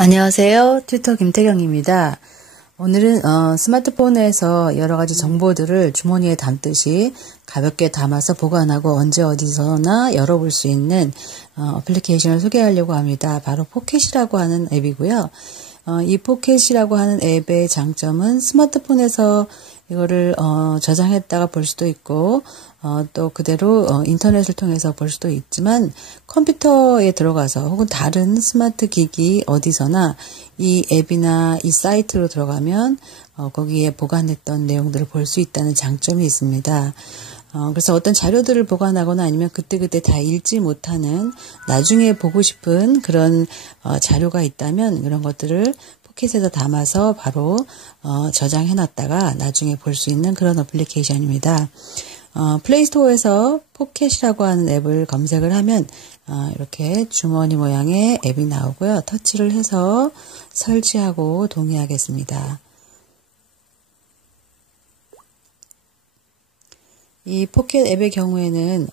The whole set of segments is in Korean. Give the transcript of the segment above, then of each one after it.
안녕하세요. 튜터 김태경입니다. 오늘은 스마트폰에서 여러가지 정보들을 주머니에 담듯이 가볍게 담아서 보관하고 언제 어디서나 열어볼 수 있는 어플리케이션을 소개하려고 합니다. 바로 포켓이라고 하는 앱이고요. 이 포켓이라고 하는 앱의 장점은 스마트폰에서 이거를 저장했다가 볼 수도 있고 또 그대로 인터넷을 통해서 볼 수도 있지만 컴퓨터에 들어가서 혹은 다른 스마트 기기 어디서나 이 앱이나 이 사이트로 들어가면 거기에 보관했던 내용들을 볼 수 있다는 장점이 있습니다. 그래서 어떤 자료들을 보관하거나 아니면 그때그때 다 읽지 못하는 나중에 보고 싶은 그런 자료가 있다면 그런 것들을 포켓에다 담아서 바로 저장해 놨다가 나중에 볼 수 있는 그런 어플리케이션입니다. 플레이스토어에서 포켓이라고 하는 앱을 검색을 하면 이렇게 주머니 모양의 앱이 나오고요. 터치를 해서 설치하고 동의하겠습니다. 이 포켓 앱의 경우에는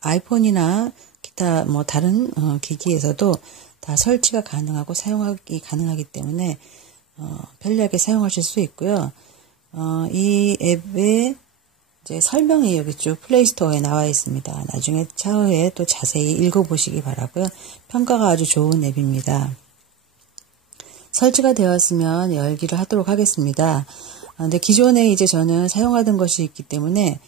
아이폰이나 기타 다른 기기에서도 다 설치가 가능하고 사용하기 가능하기 때문에 편리하게 사용하실 수 있고요. 이 앱의 이제 설명이 여기 쭉 플레이스토어에 나와 있습니다. 나중에 차후에 또 자세히 읽어보시기 바라고요. 평가가 아주 좋은 앱입니다. 설치가 되었으면 열기를 하도록 하겠습니다. 근데 기존에 이제 저는 사용하던 것이 있기 때문에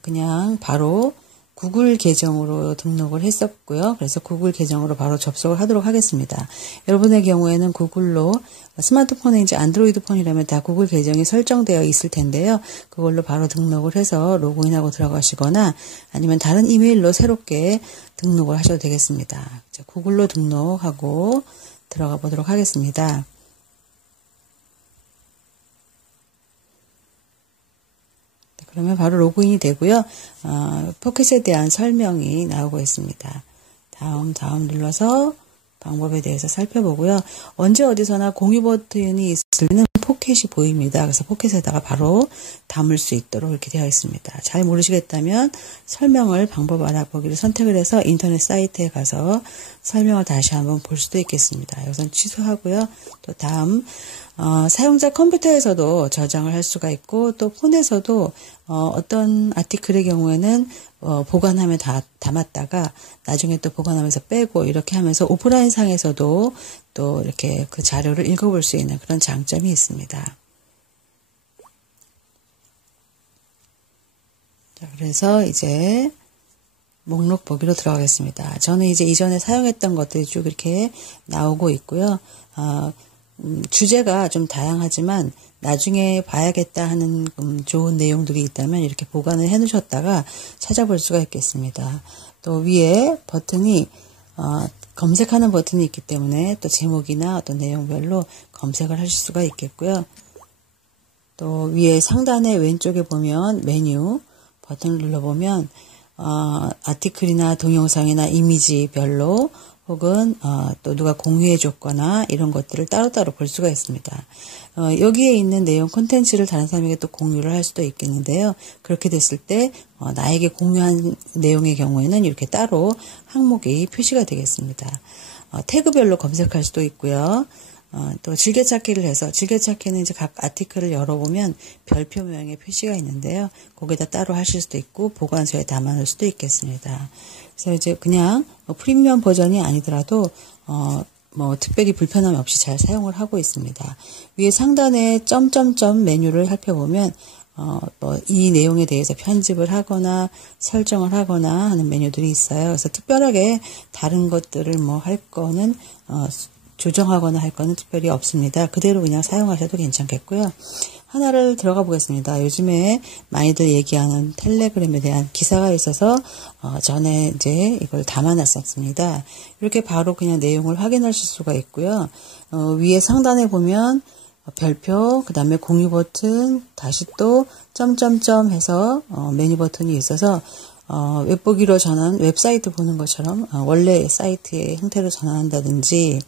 그냥 바로 구글 계정으로 등록을 했었고요. 그래서 구글 계정으로 바로 접속을 하도록 하겠습니다. 여러분의 경우에는 구글로 스마트폰에 이제 안드로이드 폰이라면 다 구글 계정이 설정되어 있을 텐데요. 그걸로 바로 등록을 해서 로그인하고 들어가시거나 아니면 다른 이메일로 새롭게 등록을 하셔도 되겠습니다. 자, 구글로 등록하고 들어가 보도록 하겠습니다. 그러면 바로 로그인이 되고요. 포켓에 대한 설명이 나오고 있습니다. 다음 눌러서 방법에 대해서 살펴보고요. 언제 어디서나 공유 버튼이 있을 때는 포켓이 보입니다. 그래서 포켓에다가 바로 담을 수 있도록 이렇게 되어 있습니다. 잘 모르시겠다면 설명을 방법 알아보기를 선택을 해서 인터넷 사이트에 가서 설명을 다시 한번 볼 수도 있겠습니다. 여기서 취소하고요. 또 다음 사용자 컴퓨터에서도 저장을 할 수가 있고 또 폰에서도 어떤 아티클의 경우에는 보관하면 담았다가 나중에 또 보관하면서 빼고 이렇게 하면서 오프라인 상에서도 또 이렇게 그 자료를 읽어볼 수 있는 그런 장점이 있습니다. 자, 그래서 이제 목록 보기로 들어가겠습니다. 저는 이제 이전에 사용했던 것들이 쭉 이렇게 나오고 있고요. 주제가 좀 다양하지만 나중에 봐야겠다 하는 좋은 내용들이 있다면 이렇게 보관을 해 놓으셨다가 찾아볼 수가 있겠습니다. 또 위에 버튼이 검색하는 버튼이 있기 때문에 또 제목이나 어떤 내용별로 검색을 하실 수가 있겠고요. 또 위에 상단의 왼쪽에 보면 메뉴 버튼을 눌러보면 아티클이나 동영상이나 이미지별로 혹은 또 누가 공유해 줬거나 이런 것들을 따로따로 볼 수가 있습니다. 여기에 있는 내용 콘텐츠를 다른 사람에게 또 공유를 할 수도 있겠는데요. 그렇게 됐을 때 나에게 공유한 내용의 경우에는 이렇게 따로 항목이 표시가 되겠습니다. 태그별로 검색할 수도 있고요. 또 즐겨찾기를 해서 즐겨찾기는 이제 각 아티클을 열어보면 별표 모양의 표시가 있는데요. 거기다 따로 하실 수도 있고 보관소에 담아놓을 수도 있겠습니다. 그래서 이제 그냥 프리미엄 버전이 아니더라도 특별히 불편함 없이 잘 사용을 하고 있습니다. 위에 상단에 점점점 메뉴를 살펴보면 이 내용에 대해서 편집을 하거나 설정을 하거나 하는 메뉴들이 있어요. 그래서 특별하게 다른 것들을 할 거는 조정하거나 할 거는 특별히 없습니다. 그대로 그냥 사용하셔도 괜찮겠고요. 하나를 들어가 보겠습니다. 요즘에 많이들 얘기하는 텔레그램에 대한 기사가 있어서 전에 이제 이걸 담아놨었습니다. 이렇게 바로 그냥 내용을 확인하실 수가 있고요. 위에 상단에 보면 별표, 그 다음에 공유 버튼, 다시 또 점점점 해서 메뉴 버튼이 있어서 웹보기로 전환, 웹사이트 보는 것처럼 원래 사이트의 형태로 전환한다든지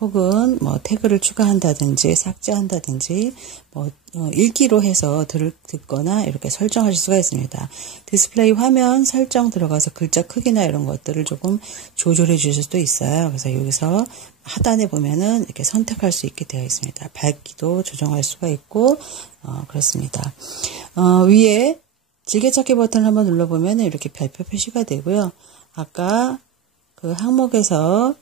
혹은 뭐 태그를 추가한다든지 삭제한다든지 뭐 읽기로 해서 듣거나 이렇게 설정하실 수가 있습니다. 디스플레이 화면 설정 들어가서 글자 크기나 이런 것들을 조금 조절해 주실 수도 있어요. 그래서 여기서 하단에 보면은 이렇게 선택할 수 있게 되어 있습니다. 밝기도 조정할 수가 있고 그렇습니다. 위에 즐겨찾기 버튼을 한번 눌러보면 이렇게 별표 표시가 되고요. 아까 그 항목에서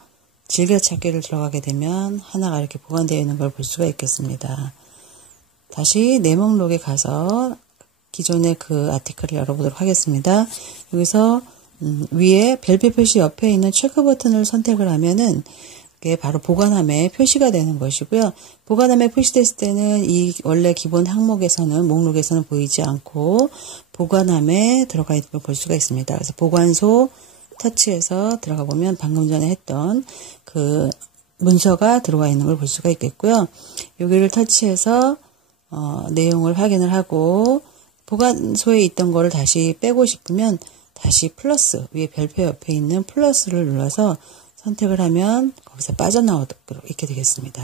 즐겨찾기를 들어가게 되면 하나가 이렇게 보관되어 있는 걸 볼 수가 있겠습니다. 다시 내 목록에 가서 기존의 그 아티클을 열어보도록 하겠습니다. 여기서 위에 별표 표시 옆에 있는 체크 버튼을 선택을 하면은 이게 바로 보관함에 표시가 되는 것이고요. 보관함에 표시됐을 때는 이 원래 기본 항목에서는 목록에서는 보이지 않고 보관함에 들어가 있는 걸 볼 수가 있습니다. 그래서 보관소 터치해서 들어가 보면 방금 전에 했던 그 문서가 들어와 있는 걸 볼 수가 있겠고요. 여기를 터치해서 내용을 확인을 하고 보관소에 있던 거를 다시 빼고 싶으면 다시 플러스 위에 별표 옆에 있는 플러스를 눌러서 선택을 하면 거기서 빠져나오도록 이렇게 되겠습니다.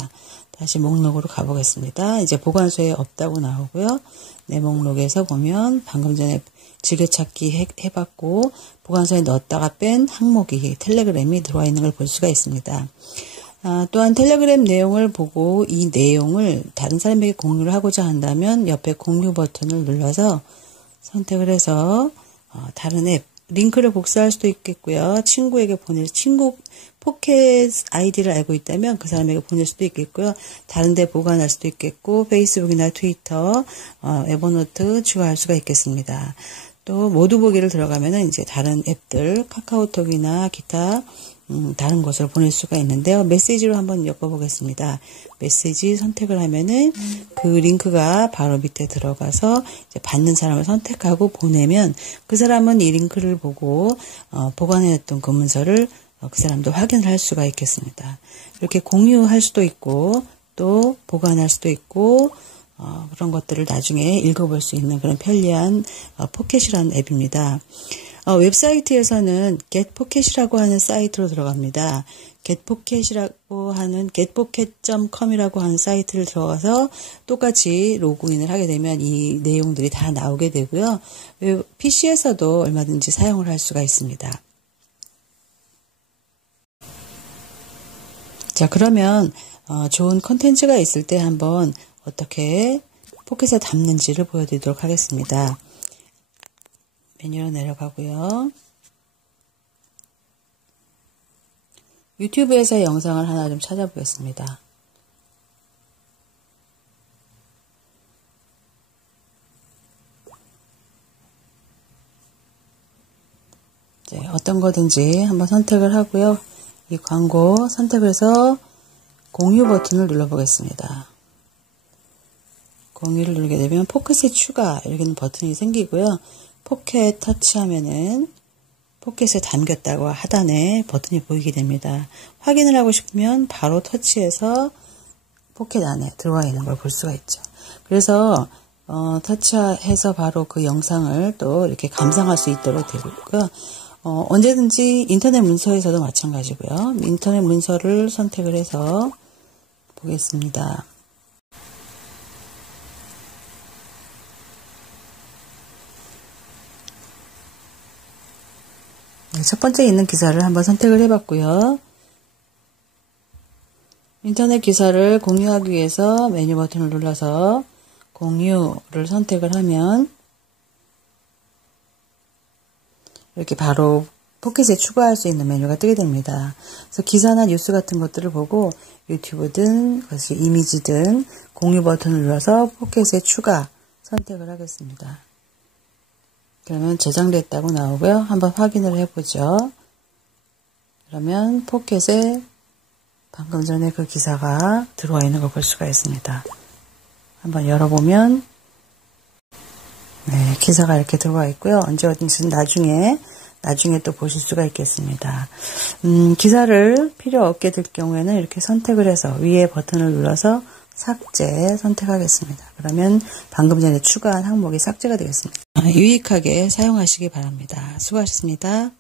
다시 목록으로 가보겠습니다. 이제 보관소에 없다고 나오고요. 내 목록에서 보면 방금 전에 즐겨찾기 해봤고 보관소에 넣었다가 뺀 항목이 텔레그램이 들어와 있는 걸 볼 수가 있습니다. 또한 텔레그램 내용을 보고 이 내용을 다른 사람에게 공유를 하고자 한다면 옆에 공유 버튼을 눌러서 선택을 해서 다른 앱 링크를 복사할 수도 있겠고요. 친구에게 친구 포켓 아이디를 알고 있다면 그 사람에게 보낼 수도 있겠고요. 다른 데 보관할 수도 있겠고 페이스북이나 트위터, 에버노트 추가할 수가 있겠습니다. 또 모두 보기를 들어가면은 이제 다른 앱들 카카오톡이나 기타 다른 곳으로 보낼 수가 있는데요. 메시지로 한번 엮어보겠습니다. 메시지 선택을 하면은 그 링크가 바로 밑에 들어가서 이제 받는 사람을 선택하고 보내면 그 사람은 이 링크를 보고 보관해놨던 그 문서를 그 사람도 확인을 할 수가 있겠습니다. 이렇게 공유할 수도 있고 또 보관할 수도 있고 그런 것들을 나중에 읽어볼 수 있는 그런 편리한 포켓이라는 앱입니다. 웹사이트에서는 getpocket이라고 하는 사이트로 들어갑니다. getpocket이라고 하는 getpocket.com이라고 하는 사이트를 들어가서 똑같이 로그인을 하게 되면 이 내용들이 다 나오게 되고요. PC에서도 얼마든지 사용을 할 수가 있습니다. 자, 그러면 좋은 컨텐츠가 있을 때 한번 어떻게 포켓에 담는지를 보여드리도록 하겠습니다. 메뉴로 내려가고요. 유튜브에서 영상을 하나 좀 찾아보겠습니다. 네, 어떤 거든지 한번 선택을 하고요. 이 광고 선택을 해서 공유 버튼을 눌러보겠습니다. 공유를 누르게 되면 포켓에 추가 이렇게 버튼이 생기고요. 포켓 터치하면은 포켓에 담겼다고 하단에 버튼이 보이게 됩니다. 확인을 하고 싶으면 바로 터치해서 포켓 안에 들어와 있는 걸 볼 수가 있죠. 그래서 터치해서 바로 그 영상을 또 이렇게 감상할 수 있도록 되고 있고요. 언제든지 인터넷 문서에서도 마찬가지고요. 인터넷 문서를 선택을 해서 보겠습니다. 첫 번째 있는 기사를 한번 선택을 해봤고요. 인터넷 기사를 공유하기 위해서 메뉴 버튼을 눌러서 공유를 선택을 하면 이렇게 바로 포켓에 추가할 수 있는 메뉴가 뜨게 됩니다. 그래서 기사나 뉴스 같은 것들을 보고 유튜브든 그것이 이미지든 공유 버튼을 눌러서 포켓에 추가 선택을 하겠습니다. 그러면 저장됐다고 나오고요. 한번 확인을 해보죠. 그러면 포켓에 방금 전에 그 기사가 들어와 있는 걸 볼 수가 있습니다. 한번 열어보면 네, 기사가 이렇게 들어와 있고요. 언제 어딘지 나중에 또 보실 수가 있겠습니다. 기사를 필요 없게 될 경우에는 이렇게 선택을 해서 위에 버튼을 눌러서 삭제 선택하겠습니다. 그러면 방금 전에 추가한 항목이 삭제가 되겠습니다. 유익하게 사용하시기 바랍니다. 수고하셨습니다.